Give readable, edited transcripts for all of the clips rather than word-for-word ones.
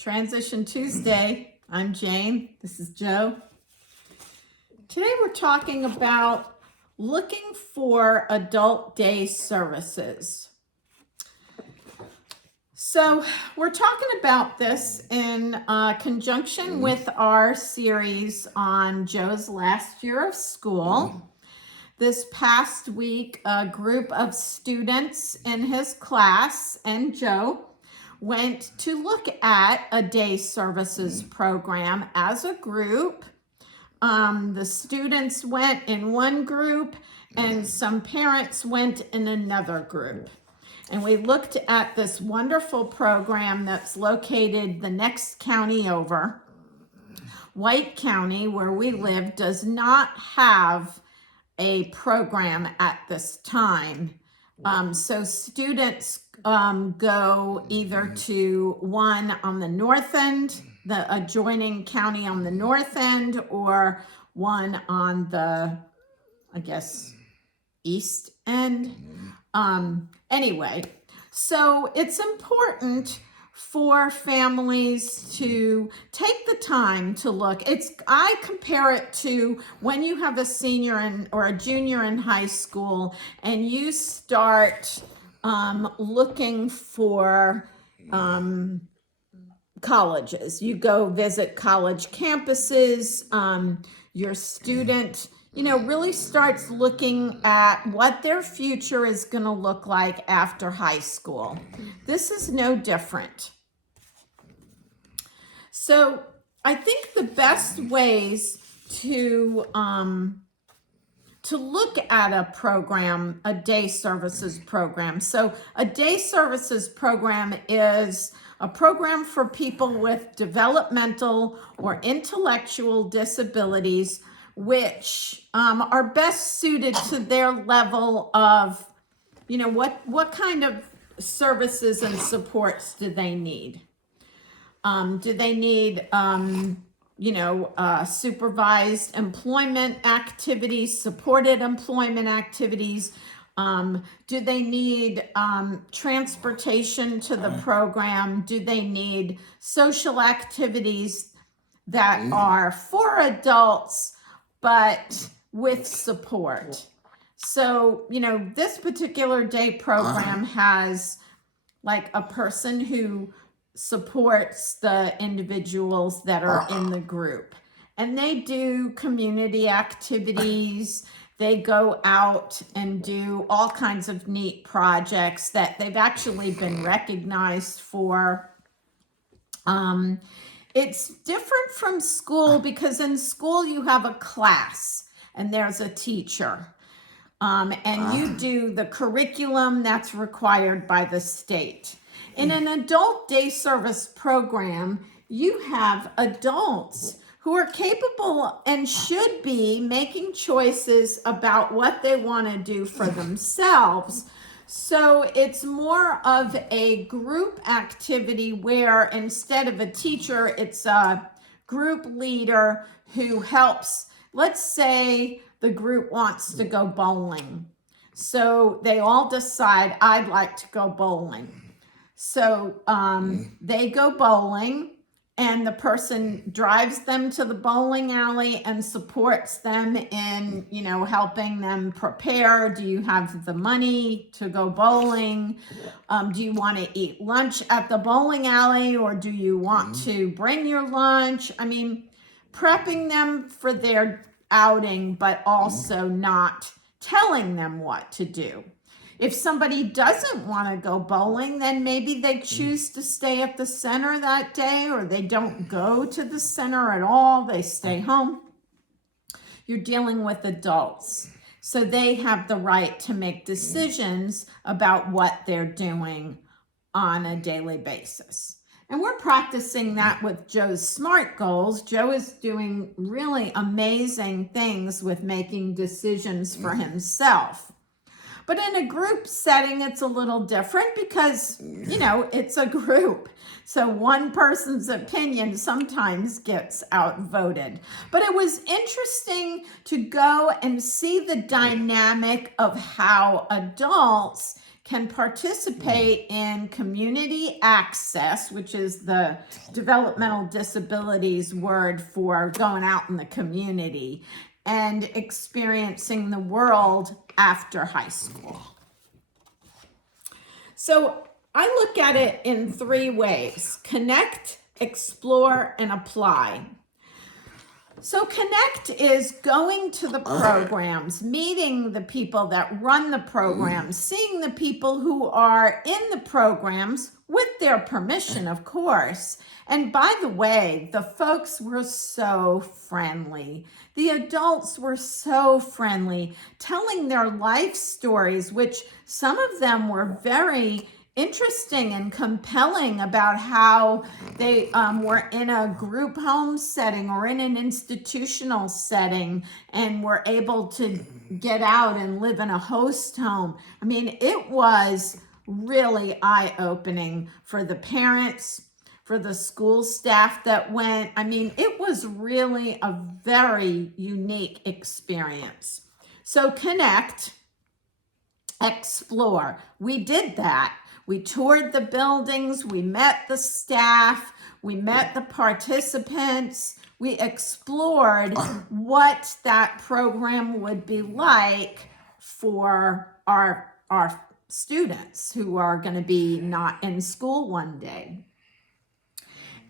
Transition Tuesday. I'm Jane. This is Joe. Today we're talking about looking for adult day services. So we're talking about this in conjunction with our series on Joe's last year of school. This past week, a group of students in his class and Joe went to look at a day services program as a group. The students went in one group and some parents went in another group. And we looked at this wonderful program that's located the next county over. White County, where we live, does not have a program at this time. So students go either to one on the north end, the adjoining county on the north end, or one on the, I guess, east end. Anyway, so it's important for families to take the time to look. I compare it to when you have a senior or a junior in high school and you start looking for colleges. You go visit college campuses. Your student, really starts looking at what their future is going to look like after high school. This is no different. So I think the best ways to look at a program, a day services program. So a day services program is a program for people with developmental or intellectual disabilities which are best suited to their level of, what kind of services and supports do they need? Do they need, supervised employment activities, supported employment activities? Do they need transportation to the program? Do they need social activities that are for adults but with support? So, this particular day program has like a person who supports the individuals that are in the group. And they do community activities. They go out and do all kinds of neat projects that they've actually been recognized for. It's different from school because in school you have a class and there's a teacher. And you do the curriculum that's required by the state. In an adult day service program, you have adults who are capable and should be making choices about what they want to do for themselves. So it's more of a group activity where instead of a teacher, it's a group leader who helps. Let's say the group wants to go bowling. So they all decide, I'd like to go bowling. So they go bowling and the person drives them to the bowling alley and supports them in, helping them prepare. Do you have the money to go bowling? Do you want to eat lunch at the bowling alley or do you want to bring your lunch? I mean, prepping them for their outing, but also not telling them what to do. If somebody doesn't want to go bowling, then maybe they choose to stay at the center that day, or they don't go to the center at all. They stay home. You're dealing with adults, so they have the right to make decisions about what they're doing on a daily basis. And we're practicing that with Joe's SMART goals. Joe is doing really amazing things with making decisions for himself. But in a group setting, it's a little different because, it's a group. So one person's opinion sometimes gets outvoted. But it was interesting to go and see the dynamic of how adults can participate in community access, which is the developmental disabilities word for going out in the community and experiencing the world after high school. So I look at it in 3 ways: connect, explore, and apply. So connect is going to the programs, meeting the people that run the programs, seeing the people who are in the programs with their permission, of course. And by the way, the folks were so friendly. The adults were so friendly, telling their life stories, which some of them were very interesting and compelling, about how they were in a group home setting or in an institutional setting and were able to get out and live in a host home. I mean, it was really eye-opening for the parents, for the school staff that went. I mean, it was really a very unique experience. So connect, explore. We did that. We toured the buildings, we met the staff, we met the participants, we explored what that program would be like for our students who are going to be not in school one day.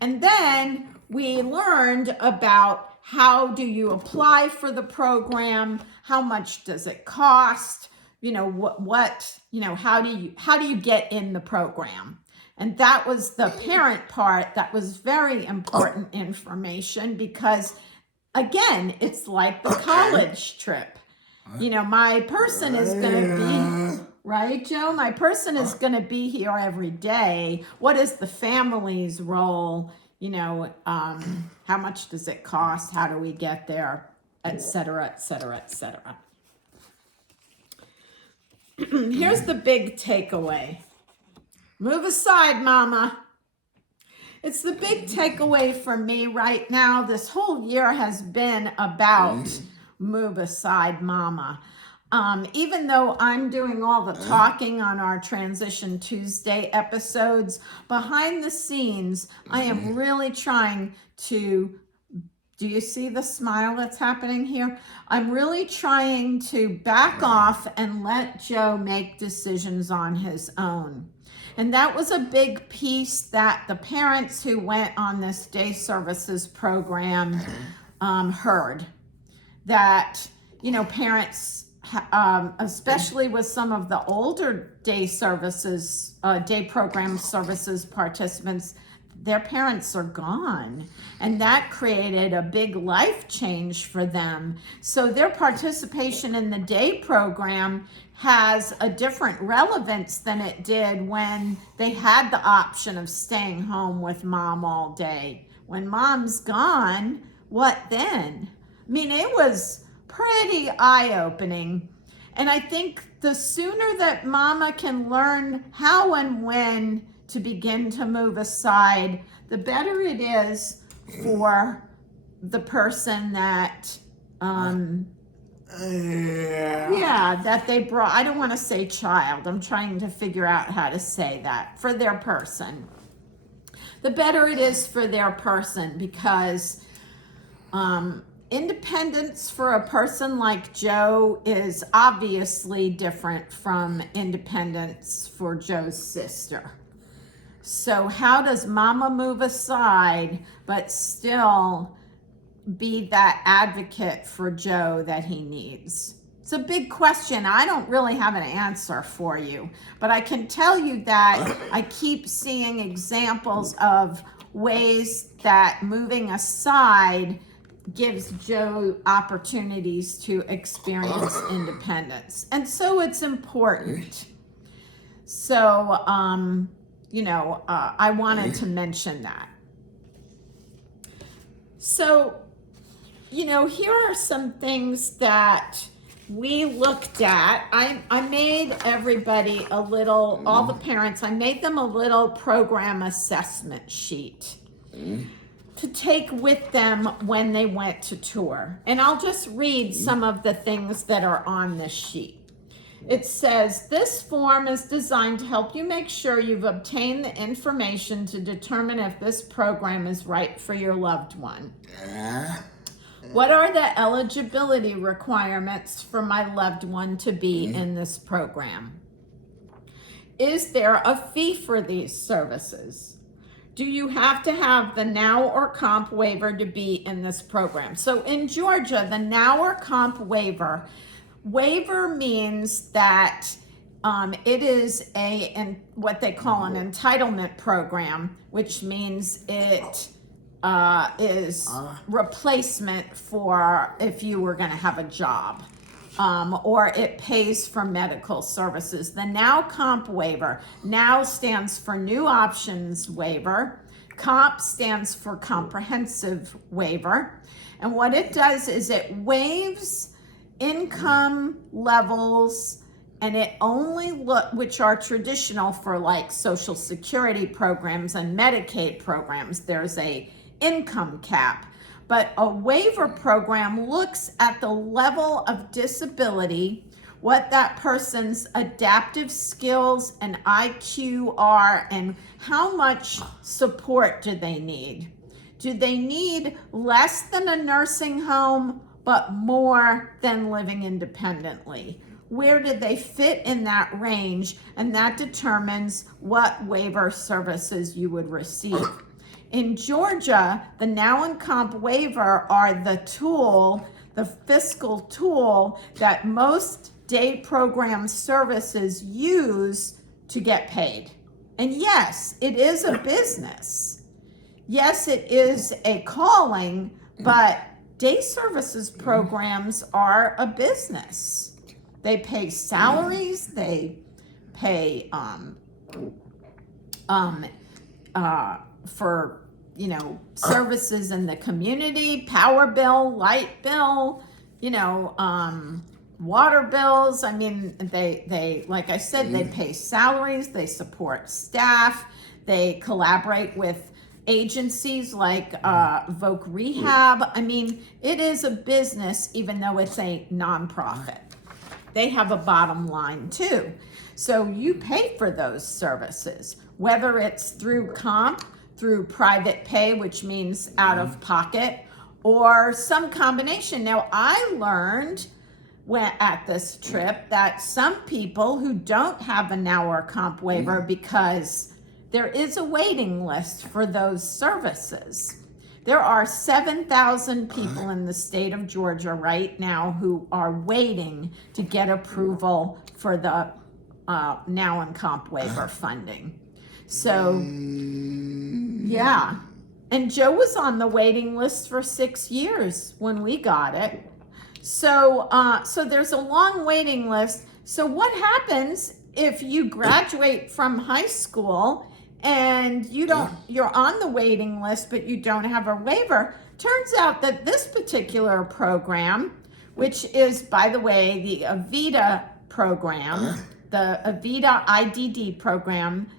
And then we learned about how do you apply for the program, how much does it cost, how do you get in the program? And that was the parent part. That was very important information because, again, it's like the college trip. My person is going to be, right, Joe? My person is going to be here every day. What is the family's role? How much does it cost? How do we get there? Et cetera, et cetera, et cetera. Here's the big takeaway. Move aside, Mama. It's the big takeaway for me right now. This whole year has been about move aside, Mama. Even though I'm doing all the talking on our Transition Tuesday episodes, behind the scenes, I am really trying to, do you see the smile that's happening here? I'm really trying to back off and let Joe make decisions on his own. And that was a big piece that the parents who went on this day services program heard. That, parents, especially with some of the older day services, day program services participants, their parents are gone. And that created a big life change for them. So their participation in the day program has a different relevance than it did when they had the option of staying home with mom all day. When mom's gone, what then? I mean, it was pretty eye-opening. And I think the sooner that Mama can learn how and when to begin to move aside, the better it is for the person that, that they brought. I don't want to say child. I'm trying to figure out how to say that. For their person. The better it is for their person, because independence for a person like Joe is obviously different from independence for Joe's sister. So how does Mama move aside but still be that advocate for Joe that he needs? It's a big question. I don't really have an answer for you, but I can tell you that I keep seeing examples of ways that moving aside gives Joe opportunities to experience independence. And so it's important. So, I wanted to mention that. So, here are some things that we looked at. I made everybody all the parents, I made them a little program assessment sheet to take with them when they went to tour. And I'll just read some of the things that are on this sheet. It says, this form is designed to help you make sure you've obtained the information to determine if this program is right for your loved one. What are the eligibility requirements for my loved one to be in this program? Is there a fee for these services? Do you have to have the now or comp waiver to be in this program? So in Georgia, the now or comp waiver means that it is what they call an entitlement program, which means it is replacement for if you were going to have a job. Or it pays for medical services. The now comp waiver, now stands for new options waiver. Comp stands for comprehensive waiver. And what it does is it waives income levels, and it only which are traditional for like Social Security programs and Medicaid programs. There's a income cap. But a waiver program looks at the level of disability, what that person's adaptive skills and IQ are, and how much support do they need. Do they need less than a nursing home, but more than living independently? Where do they fit in that range? And that determines what waiver services you would receive. In Georgia, the now and comp waiver are the tool, the fiscal tool that most day program services use to get paid. And yes, it is a business. Yes, it is a calling, but day services programs are a business. They pay salaries, they pay for services in the community, power bill, light bill, water bills. I mean, they like I said, they pay salaries, they support staff, they collaborate with agencies like Voc Rehab. I mean, it is a business, even though it's a nonprofit. They have a bottom line too. So you pay for those services, whether it's through comp, through private pay, which means out of pocket, or some combination. Now, I learned at this trip that some people who don't have a now or comp waiver, because there is a waiting list for those services. There are 7,000 people in the state of Georgia right now who are waiting to get approval for the now and comp waiver funding. So, yeah. And Joe was on the waiting list for 6 years when we got it. So there's a long waiting list. So what happens if you graduate from high school and you're on the waiting list, but you don't have a waiver? Turns out that this particular program, which is, by the way, the AVITA program, the AVITA IDD program,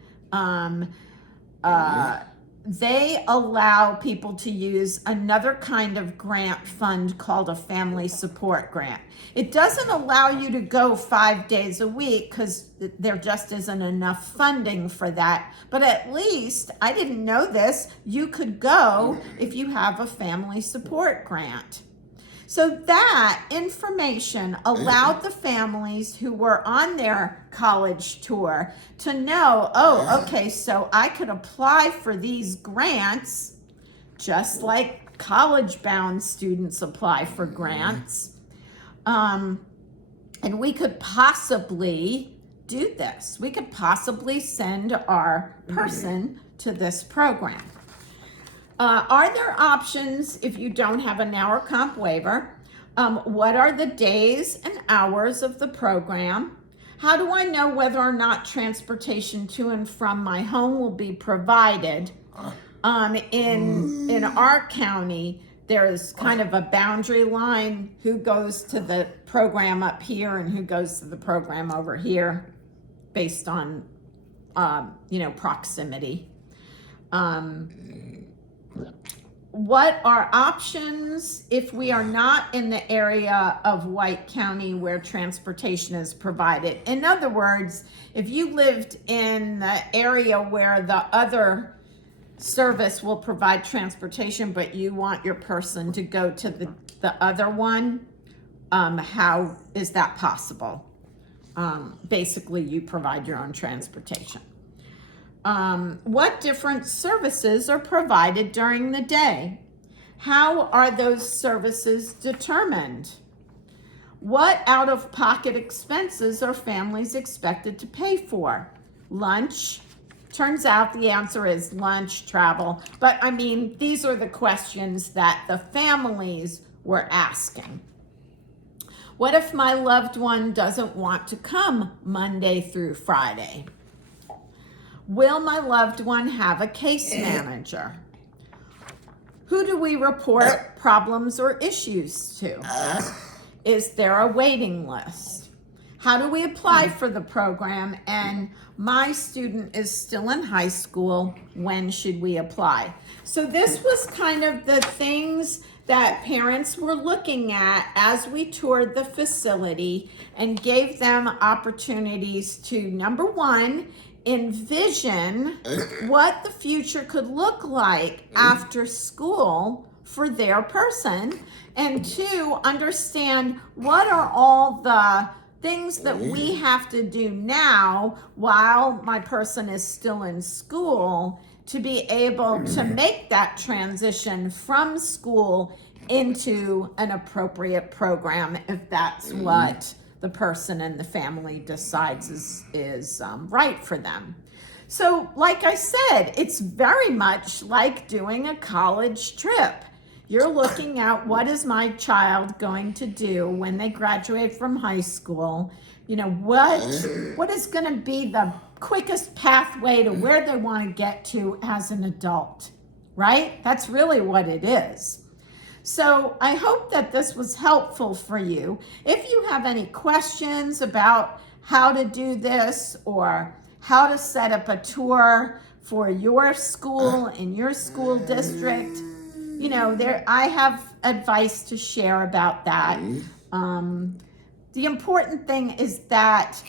they allow people to use another kind of grant fund called a family support grant. It doesn't allow you to go 5 days a week because there just isn't enough funding for that. But at least, I didn't know this, you could go if you have a family support grant. So that information allowed the families who were on their college tour to know, oh, okay, so I could apply for these grants just like college-bound students apply for grants. And we could possibly do this. We could possibly send our person to this program. Are there options if you don't have a now or comp waiver? What are the days and hours of the program? How do I know whether or not transportation to and from my home will be provided? In our county, there's kind of a boundary line, who goes to the program up here and who goes to the program over here based on, proximity. what are options if we are not in the area of White County where transportation is provided? In other words, if you lived in the area where the other service will provide transportation, but you want your person to go to the other one, how is that possible? Basically, you provide your own transportation. What different services are provided during the day? How are those services determined? What out-of-pocket expenses are families expected to pay for? Lunch. Turns out the answer is lunch, travel. But I mean, these are the questions that the families were asking. What if my loved one doesn't want to come Monday through Friday? Will my loved one have a case manager? Who do we report problems or issues to? Is there a waiting list? How do we apply for the program? And my student is still in high school. When should we apply? So this was kind of the things that parents were looking at as we toured the facility and gave them opportunities to, number one, envision what the future could look like after school for their person, and two, understand what are all the things that we have to do now while my person is still in school to be able to make that transition from school into an appropriate program if that's what the person and the family decides is right for them. So like I said, it's very much like doing a college trip. You're looking at what is my child going to do when they graduate from high school? You know, what is going to be the quickest pathway to where they want to get to as an adult, right? That's really what it is. So I hope that this was helpful for you. If you have any questions about how to do this or how to set up a tour for your school in your school district, you know, I have advice to share about that. The important thing is that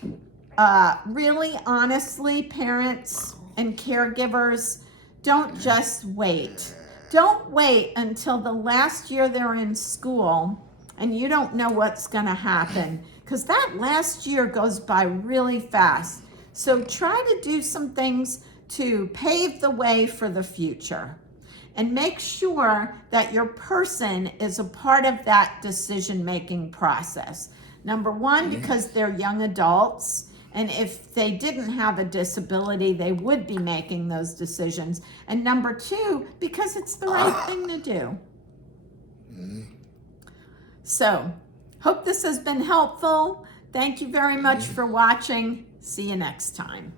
really honestly, parents and caregivers, don't just wait. Don't wait until the last year they're in school and you don't know what's going to happen, because that last year goes by really fast. So try to do some things to pave the way for the future, and make sure that your person is a part of that decision-making process. Number one, because they're young adults, and if they didn't have a disability, they would be making those decisions. And number two, because it's the right thing to do. So, hope this has been helpful. Thank you very much for watching. See you next time.